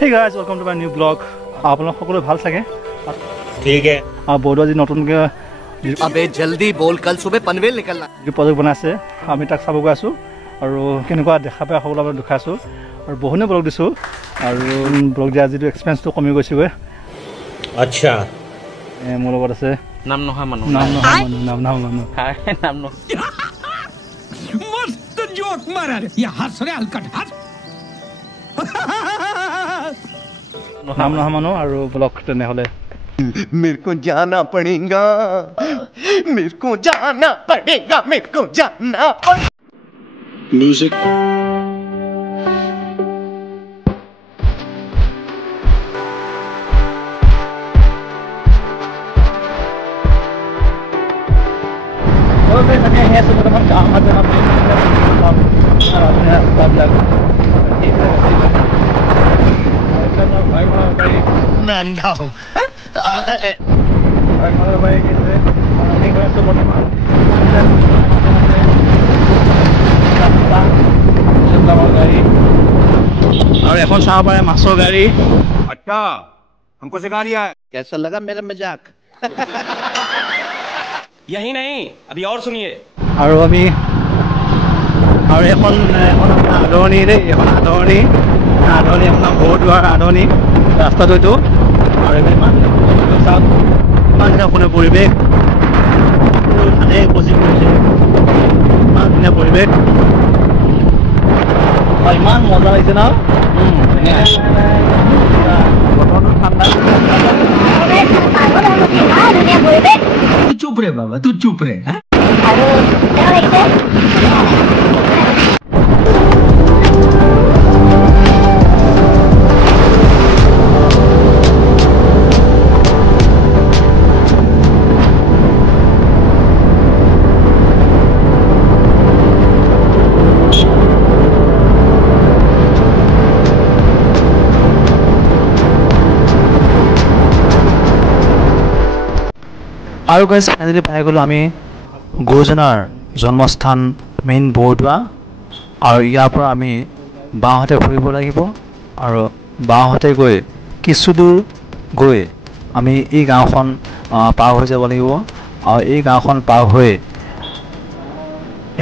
Hey guys, welcome to my new vlog. आपलोग সকলে ভাল থাকে ठीक है বড় আজি নতুনকে अबे जल्दी बोल कल सुबह पनवेल निकलना যে প্ৰজেক্ট বনাইছে আমি তাক চাব গৈ আছো আৰু কেনেকুৱা দেখা পাই সকলো আমি দেখাইছো আৰু বহুনে ব্লগ দিছো আৰু ব্লগ দিয়া যিটো এক্সপেন্সটো কমি গৈছে গৈ अच्छा মোৰ লগত আছে নাম নহয় মানুহ নাম मस्त जोक मारा रे ये हंस रे हलकट हंस নাম নহয় মানুহ আৰু ব্লগ তেনেহলে मेरे को जाना पड़ेगा मेरे को जाना पड़ेगा मेरे को जाना म्यूजिक महंगा हूँ और এখন চাব পাৰে মাছৰ গাড়ী अच्छा हमको सिखा रिया है कैसा लगा मेरा मजाक यही नहीं अभी और सुनिए আৰু আমি আৰু এখন আদৰণি দেই এখন আদৰণি আপোনাৰ বৰদোৱাৰ আদৰণি ৰাস্তাটো এইটো আৰু ইমান চাওক ইমান ধুনীয়া আপোনাৰ পৰিৱেশ ধানে উপচি পৰিছে ইমান ধুনীয়া পৰিৱেশ ইমান মজা লাগিছে ন বতৰটো ঠাণ্ডা तू चुप रे बाबा तू चुप रे আৰু গাইজ ফাইনেলি পাই গ'লোঁ আমি গুৰুজনাৰ জন্মস্থান মেইন বৰদোৱা আৰু ইয়াৰ পৰা আমি বাওঁহাতে ফুৰিব লাগিব আৰু বাওঁহাতে গৈ কিছু দূৰ গৈ আমি এই গাঁওখন পাৰ হৈ যাব লাগিব আৰু এই গাঁওখন পাৰ হৈ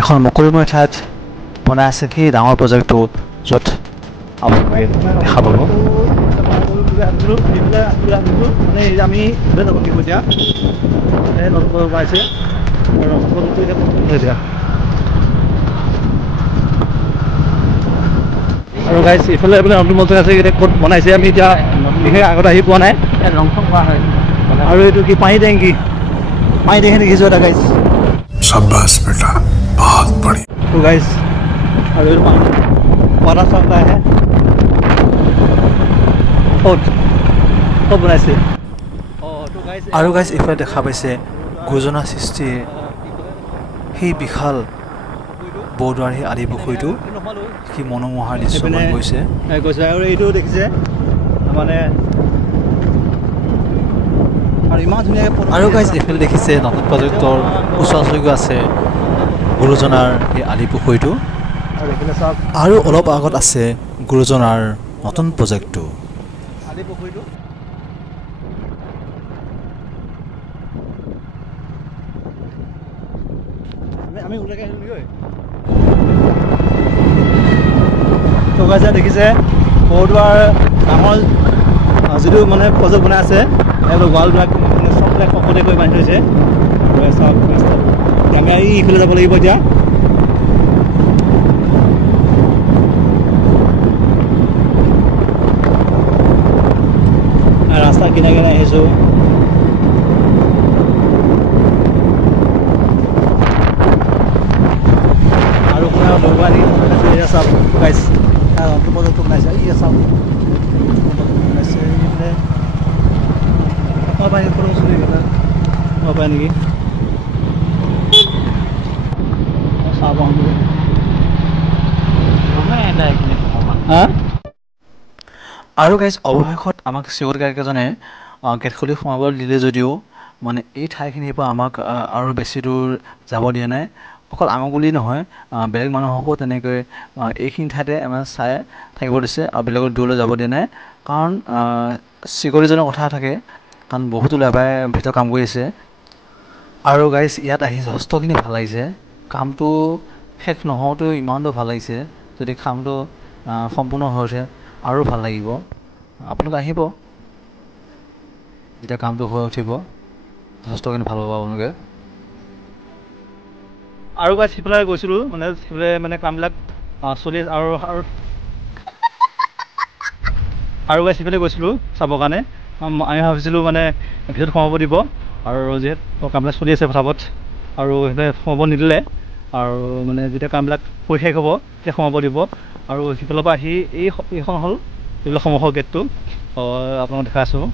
এখন মুকলিময় ঠাইত বনাই আছে সেই ডাঙৰ প্ৰজেক্টটো য'ত আপোনালোকে দেখা পাব আমি যাব লাগিব এতিয়া পাইছে আৰু গাইজ ইফালে আপোনাৰ নতুন নতুন আছে ক'ত বনাইছে আমি এতিয়া বিশেষ আগত আহি পোৱা নাই ৰং চং কৰা হয় আৰু এইটো কি পানী টেংকি দেখিছোঁ এটা গাইজ शाबाश बेटा बहुत बढ़िया তো গাইজ আৰু এইটো পানী ৱাটাৰ চাপ্লাই আহে ক'ত বনাইছে আৰু গাইজ ইফালে দেখা পাইছে গুৰুজনাৰ সৃষ্টিৰ সেই বিশাল বৰদোৱাৰ সেই আলি পুখুৰীটো সি মনোমোহাৰ দৃশ্য গৈছে আৰু এইটো দেখিছে মানে আৰু ইমান ধুনীয়াকৈ আৰু গাইজ এইফালে দেখিছে নতুন প্ৰজেক্টৰ ওচৰ আছে গুৰুজনাৰ সেই আলি পুখুৰীটো আৰু অলপ আগত আছে গুৰুজনাৰ নতুন প্ৰজেক্টটো আলি পুখুৰীটো আমি ওলাকে আহিলোঁ গাইছে দেখিছে বৰদোৱাৰ ডাঙৰ যিটো মানে প্ৰজেক্ট বনাই আছে ৱালবিলাক চববিলাক সকলোৱে কৰি বান্ধি থৈছে আমি ইফালে যাব লাগিব এতিয়া ৰাস্তা কিনাৰে কিনাৰে আহিছোঁ আৰু কোনে লগোৱা নেকি চাওক গাইছ প্ৰজেক্টটো বনাইছে এই চাওক বনাইছে এইফালে পাই ফটো চলি গ'লে পাই নেকি চাব আৰু গাইজ অৱশেষত আমাক চিকিউৰিটি গাৰ্ডকেইজনে গেট খুলি সোমাবলৈ দিলে যদিও মানে এই ঠাইখিনিৰ পৰা আমাক আৰু বেছি দূৰ যাব দিয়া নাই অকল আমাক বুলি নহয় বেলেগ মানুহকো তেনেকৈ এইখিনি ঠাইতে আমাৰ চাই থাকিব দিছে আৰু বেলেগৰ দূৰলৈ যাব দিয়া নাই কাৰণ চিকিউৰিটিজনৰ কথা থাকে কাৰণ বহুতো লেবাৰে ভিতৰত কাম কৰি আছে আৰু গাইজ ইয়াত আহি যথেষ্টখিনি ভাল লাগিছে কামটো শেষ নহওঁতেও ইমানটো ভাল লাগিছে যদি কামটো সম্পূৰ্ণ হৈ উঠে আৰু ভাল লাগিব আপোনালোক আহিব যেতিয়া কামটো হৈ উঠিব যথেষ্টখিনি ভাল পাব আপোনালোকে আৰু গাইজ সিফালে গৈছিলোঁ মানে সিফালে মানে কামবিলাক চলি আৰু গাইজ সিফালে গৈছিলোঁ চাবৰ কাৰণে আমি ভাবিছিলোঁ মানে ভিতৰত সোমাব দিব আৰু যিহেতু কামবিলাক চলি আছে পথাৰত আৰু সেইফালে সোমাব নিদিলে আৰু মানে যেতিয়া কামবিলাক শেষ হ'ব তেতিয়া সোমাব দিব আৰু সিফালৰ পৰা আহি এইখন হ'ল এইবিলাক সন্মুখৰ গেটটো আপোনালোকক দেখাই আছোঁ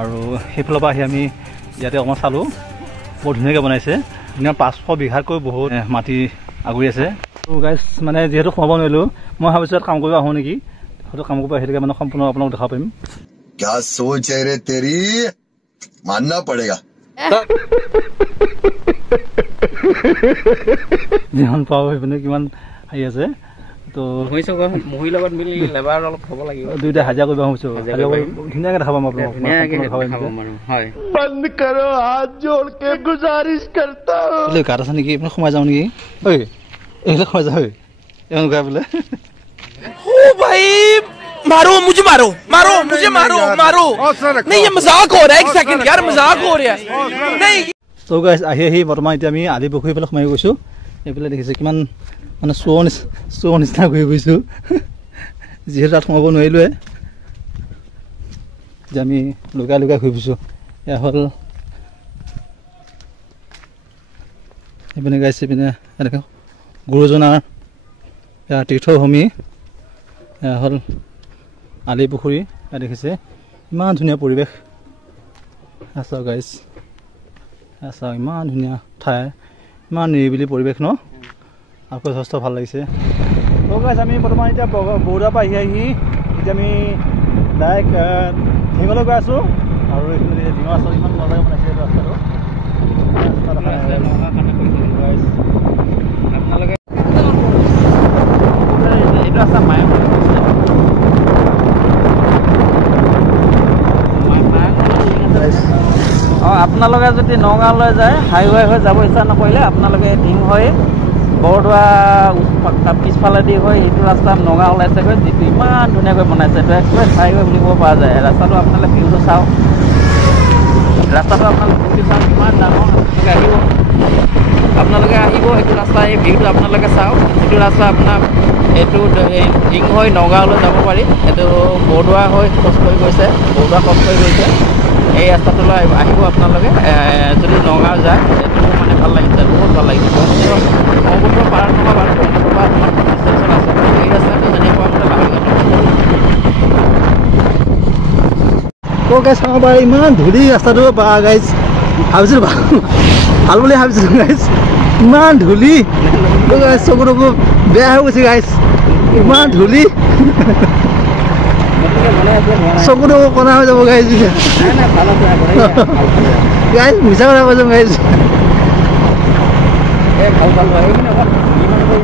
আৰু সেইফালৰ পৰা আহি আমি ইয়াতে অকণমান চালোঁ বৰ ধুনীয়াকৈ বনাইছে ধুনীয়া 500 বিঘাতকৈ বহুত মাটি আগুৰি আছে তো গাইজ মানে যিহেতু সোমাব নোৱাৰিলোঁ মই ভাবিছোঁ ইয়াত কাম কৰিব আহোঁ নেকি হয়তো কাম কৰিব আহিলে মানে সম্পূৰ্ণ আপোনালোক দেখাব পাৰিম क्या सोच है रे तेरी मानना पड़ेगा যিমান পাওঁ সেইপিনে কিমান হেৰি আছে তো মহিৰ লগত মিলি লেবাৰ অলপ হ'ব লাগিব দুইটা হাজিৰা কৰিব ভাবিছোঁ ধুনীয়াকৈ দেখাব আপোনালোকক হয় बंद करो हाथ जोड़ के गुजारिश करता हूँ গাত আছে নেকি এইপিনে সোমাই যাওঁ নেকি ঐ এইবিলাক সোমাই যাওঁ এওঁ গাই বোলে भाई मारो मुझे मारो मारो मुझे मारो मारो नहीं ये मजाक हो रहा है एक सेकंड यार मजाक हो रहा है नहीं তো গাইজ আহি বৰ্তমান এতিয়া আমি আলি পুখুৰী ফালে সোমাই গৈছোঁ এইফালে দেখিছে কিমান মানে চোৰ নিচিনা ঘূৰি ফুৰিছোঁ যিহেতু তাত সোমাব নোৱাৰিলোৱে যে আমি লুকাই লুকাই ঘূৰি ফুৰিছোঁ এয়া হ'ল এইপিনে গাইজ এইপিনে এনেকৈ গুৰুজনাৰ এয়া তীৰ্থভূমি এয়া হ'ল আলি পুখুৰী এয়া দেখিছে ইমান ধুনীয়া পৰিৱেশ আছা গাইজ আছা ইমান ধুনীয়া ঠাই ইমান নিৰিবিলি পৰিৱেশ ন আকৌ যথেষ্ট ভাল লাগিছে তো গাইজ আমি বৰ্তমান এতিয়া বৰদোৱাৰ পৰা আহি এতিয়া আমি ডাইৰেক্ট ঢিঙলৈ গৈ আছোঁ আৰু এইফালে ঢিঙৰ ৰাস্তাটো ইমান মজাকৈ বনাইছে এইটো ৰাস্তাটো আপোনালোকে এইটো ৰাস্তা মায়ে আপোনালোকে যদি নগাঁৱলৈ যায় হাইৱে হৈ যাব ইচ্ছা নকৰিলে আপোনালোকে ঢিং হৈ বৰদোৱা পিছফালেদি হৈ এইটো ৰাস্তা নগাঁও ওলাইছেগৈ যিটো ইমান ধুনীয়াকৈ বনাইছে এইটো একেবাৰে হাইৱে বুলিব পৰা যায় ৰাস্তাটো আপোনালোকে ভিউটো চাওক ৰাস্তাটো আপোনালোকে ভিউটো চাওক কিমান ডাঙৰ আপোনালোকে আহিব সেইটো ৰাস্তা এই ভিউটো আপোনালোকে চাওক যিটো ৰাস্তা আপোনাৰ এইটো ঢিং হৈ নগাঁৱলৈ যাব পাৰি এইটো বৰদোৱা হৈ খোজ কৰি গৈছে বৰদোৱা খোজ কৰি গৈছে এই ৰাস্তাটোলৈ আহিব আপোনালোকে যদি নগাঁও যায় এইটো মানে ভাল লাগিছে বহুত ভাল লাগিছে ব্ৰহ্মপুত্ৰ পাৰ থকা বাৰু ব্ৰহ্মপুত্ৰ পাৰ তোমাৰ ডিষ্টেঞ্চত আছে এই ৰাস্তাটো যেনেকুৱা মতে লাহেকৈ গাইজ চাব পাৰে ইমান ধূলি ৰাস্তাটো বা গাইজ ভাবিছিলোঁ ভাল বুলি ভাবিছিলোঁ গাইজ ইমান ধূলি গাইজ চকু টকু বেয়া হৈ গৈছে গাইজ ইমান ধূলি চকু টকু কণা হৈ যাব গাইজ গাইজ মিছা কথা কৈছোঁ গাইজ